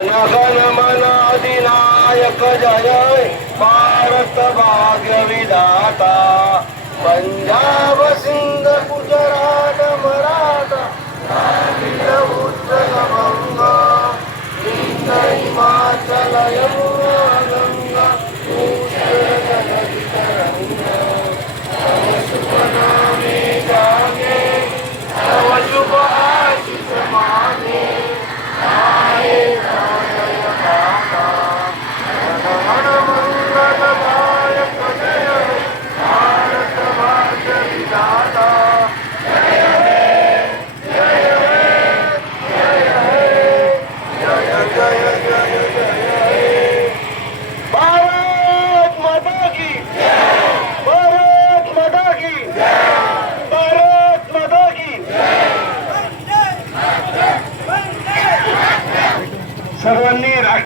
जनगण अधिनायक जय भारत भाग्य विधाता पंजाब सिंध गुजरात मराठा द्राविड उत्कल बंगा हिंद हिमाचल यमुना गंगा उत्कल जलधि तरंगा तव शुभ नामे जागे तव शुभ आशीष मांगे आए जय दाता जनगण मंगलदायक जय हे भारत भाग्य विधाता जय हे जय हे जय हे जय जय जय जय हे भारत माता की जय भारत माता की जय भारत माता की सर्वांनी